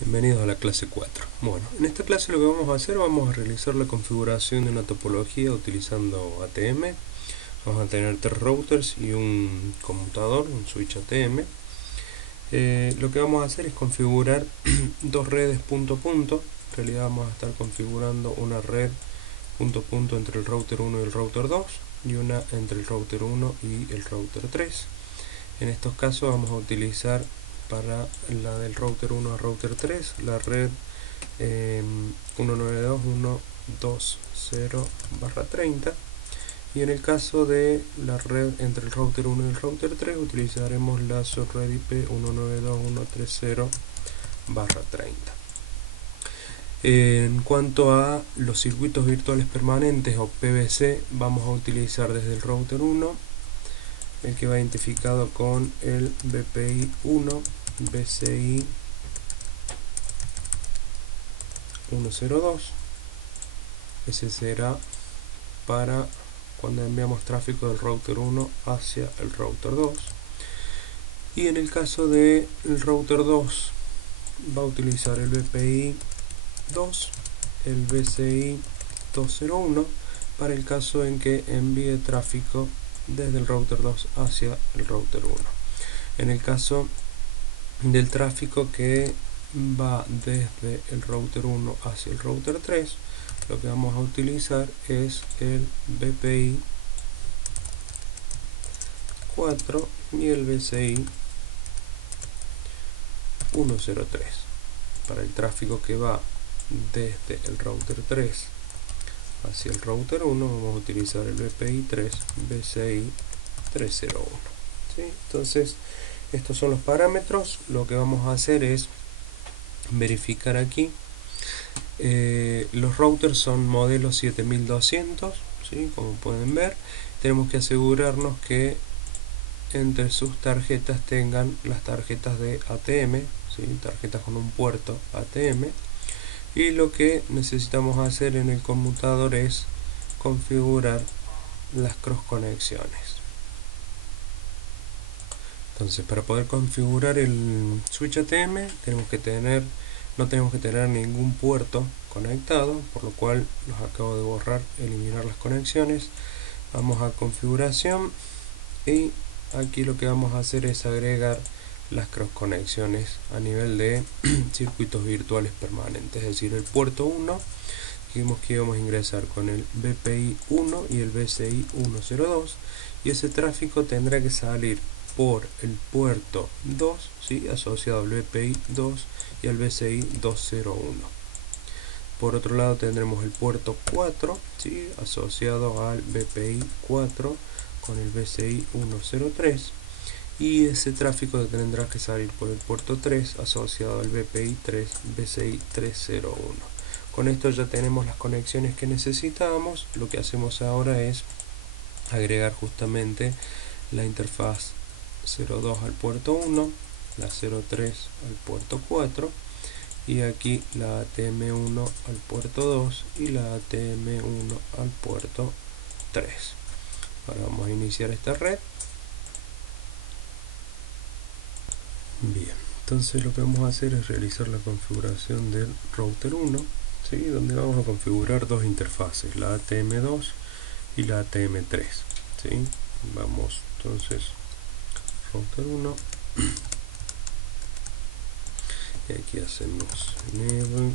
Bienvenidos a la clase 4. Bueno, en esta clase lo que vamos a hacer, vamos a realizar la configuración de una topología utilizando ATM. Vamos a tener 3 routers y un conmutador, un switch ATM. Lo que vamos a hacer es configurar dos redes punto a punto. En realidad vamos a estar configurando una red punto a punto entre el router 1 y el router 2 y una entre el router 1 y el router 3. En estos casos vamos a utilizar para la del router 1 a router 3 la red 192.120/30, y en el caso de la red entre el router 1 y el router 3 utilizaremos la subred IP 192.130/30. En cuanto a los circuitos virtuales permanentes o PVC, vamos a utilizar desde el router 1 el que va identificado con el BPI 1 BCI 102. Ese será para cuando enviamos tráfico del router 1 hacia el router 2. Y en el caso del router 2 va a utilizar el BPI 2, el BCI 201 para el caso en que envíe tráfico desde el router 2 hacia el router 1. En el caso del tráfico que va desde el router 1 hacia el router 3, lo que vamos a utilizar es el BPI 4 y el BCI 103. Para el tráfico que va desde el router 3 hacia el router 1 vamos a utilizar el BPI 3 BCI 301. ¿Sí? Entonces estos son los parámetros. Lo que vamos a hacer es verificar aquí. Los routers son modelo 7200, ¿sí? Como pueden ver, tenemos que asegurarnos que entre sus tarjetas tengan las tarjetas de ATM, ¿sí? Tarjetas con un puerto ATM. Y lo que necesitamos hacer en el conmutador es configurar las cross conexiones. Entonces, para poder configurar el switch ATM no tenemos que tener ningún puerto conectado, por lo cual los acabo de borrar, eliminar las conexiones. Vamos a configuración y aquí lo que vamos a hacer es agregar las cross conexiones a nivel de circuitos virtuales permanentes, es decir, el puerto 1 dijimos que íbamos a ingresar con el BPI 1 y el BCI 102, y ese tráfico tendrá que salir por el puerto 2, ¿sí? Asociado al BPI 2 y al BCI 201. Por otro lado tendremos el puerto 4, ¿sí? Asociado al BPI 4 con el BCI 103, y ese tráfico tendrá que salir por el puerto 3 asociado al BPI 3 BCI 301. Con esto ya tenemos las conexiones que necesitábamos. Lo que hacemos ahora es agregar justamente la interfaz 02 al puerto 1, la 03 al puerto 4, y aquí la ATM1 al puerto 2 y la ATM1 al puerto 3. Ahora vamos a iniciar esta red. Bien, entonces lo que vamos a hacer es realizar la configuración del router 1, ¿sí? Donde vamos a configurar dos interfaces, la ATM2 y la ATM3, ¿sí? Vamos entonces router 1 y aquí hacemos enable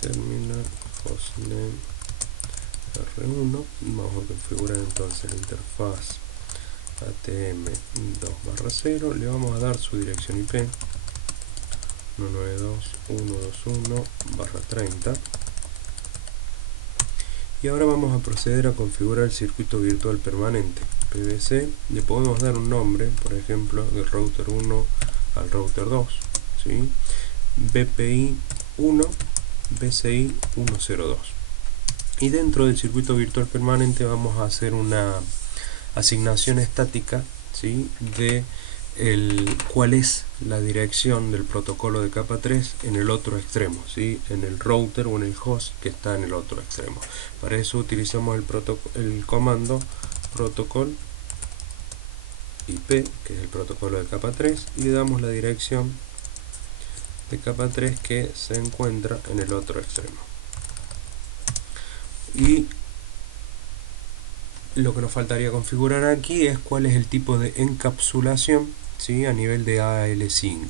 terminal hostname R1. Vamos a configurar entonces la interfaz ATM2/0, le vamos a dar su dirección IP 192.121/30, y ahora vamos a proceder a configurar el circuito virtual permanente PVC. Le podemos dar un nombre, por ejemplo, del router 1 al router 2, ¿sí? BPI 1 BCI 102, y dentro del circuito virtual permanente vamos a hacer una asignación estática, ¿sí? De cuál es la dirección del protocolo de capa 3 en el otro extremo, ¿sí? En el router o en el host que está en el otro extremo. Para eso utilizamos el comando protocol IP, que es el protocolo de capa 3, y le damos la dirección de capa 3 que se encuentra en el otro extremo. Y lo que nos faltaría configurar aquí es cuál es el tipo de encapsulación, ¿sí?, a nivel de AEL5.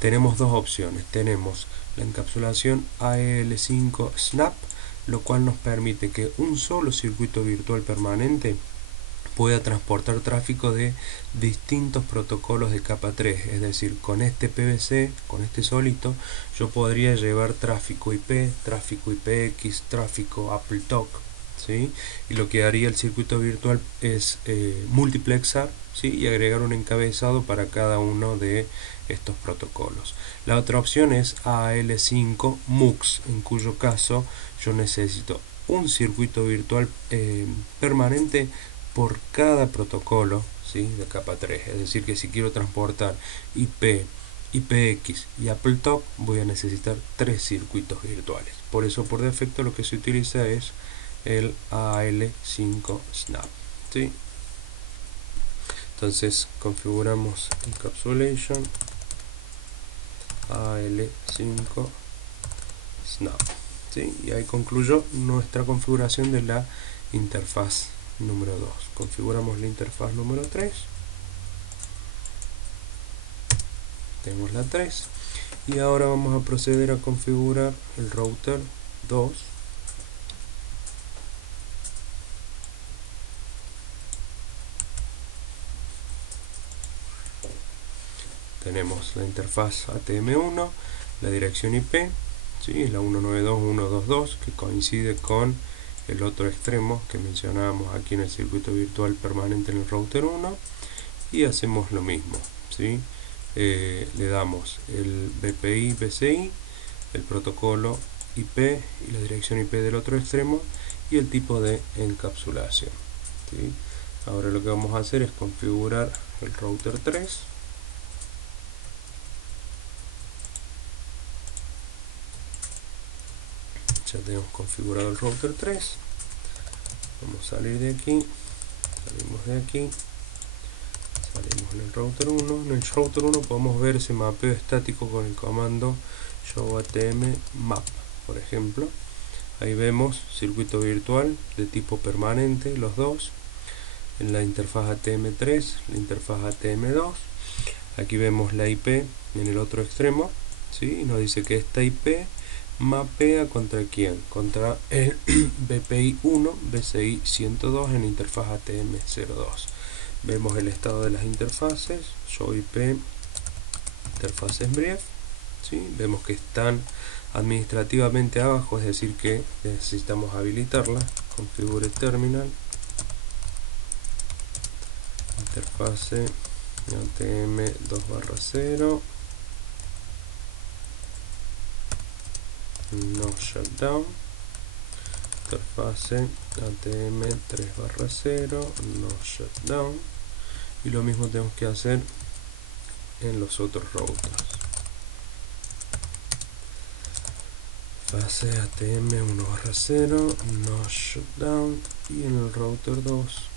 Tenemos dos opciones. Tenemos la encapsulación AEL5 Snap, lo cual nos permite que un solo circuito virtual permanente pueda transportar tráfico de distintos protocolos de capa 3, es decir, con este PVC, con este solito, yo podría llevar tráfico IP, tráfico IPX, tráfico AppleTalk, ¿sí? Y lo que haría el circuito virtual es multiplexar, ¿sí?, y agregar un encabezado para cada uno de estos protocolos. La otra opción es AL5 MUX, en cuyo caso yo necesito un circuito virtual permanente por cada protocolo, ¿sí?, de capa 3. Es decir, que si quiero transportar IP, IPX y AppleTalk, voy a necesitar 3 circuitos virtuales. Por eso, por defecto, lo que se utiliza es el AL5 Snap, ¿sí? Entonces configuramos encapsulation AL5 Snap, ¿sí? Y ahí concluyó nuestra configuración de la interfaz número 2. Configuramos la interfaz número 3. Tenemos la 3. Y ahora vamos a proceder a configurar el router 2. Tenemos la interfaz ATM1, la dirección IP, ¿sí?, la 192.122, que coincide con el otro extremo que mencionábamos aquí en el circuito virtual permanente en el router 1, y hacemos lo mismo, ¿sí? Le damos el BPI, BCI, el protocolo IP y la dirección IP del otro extremo y el tipo de encapsulación, ¿sí? Ahora lo que vamos a hacer es configurar el router 3. Ya tenemos configurado el router 3. Vamos a salir de aquí, salimos de aquí, salimos en el router 1. En el router 1 podemos ver ese mapeo estático con el comando show atm map, por ejemplo. Ahí vemos circuito virtual de tipo permanente, los dos, en la interfaz ATM3, la interfaz ATM2. Aquí vemos la IP en el otro extremo, ¿sí? Y nos dice que esta IP mapea contra quién, contra el BPI 1, BCI 102 en interfaz ATM02. Vemos el estado de las interfaces, show IP, interfaces brief, ¿sí? Vemos que están administrativamente abajo, es decir que necesitamos habilitarla. Configure terminal, interfase ATM 2/0, no shutdown, interfase ATM 3/0, no shutdown, y lo mismo tenemos que hacer en los otros routers. Fase ATM 1/0, no shutdown, y en el router 2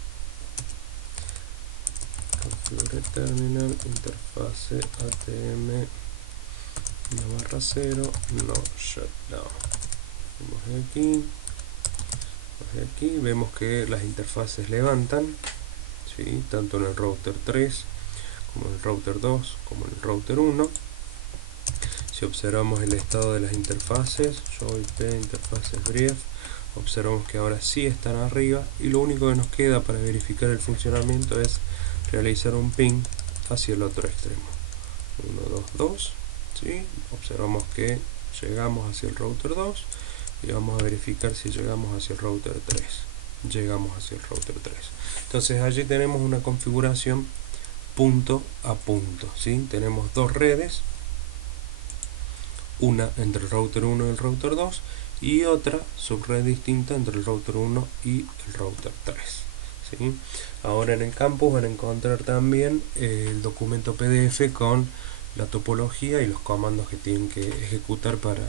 configure terminal, interfase ATM 1/0, no shutdown. Vamos de aquí, vemos que las interfaces levantan, ¿sí?, tanto en el router 3 como en el router 2 como en el router 1. Si observamos el estado de las interfaces, show IP, interfaces brief, observamos que ahora sí están arriba, y lo único que nos queda para verificar el funcionamiento es realizar un ping hacia el otro extremo. 122, ¿sí? Observamos que llegamos hacia el router 2 y vamos a verificar si llegamos hacia el router 3. Llegamos hacia el router 3. Entonces allí tenemos una configuración punto a punto, ¿sí? Tenemos dos redes, una entre el router 1 y el router 2 y otra subred distinta entre el router 1 y el router 3, ¿sí? Ahora en el campus van a encontrar también el documento PDF con la topología y los comandos que tienen que ejecutar para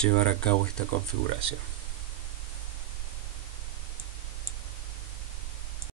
llevar a cabo esta configuración.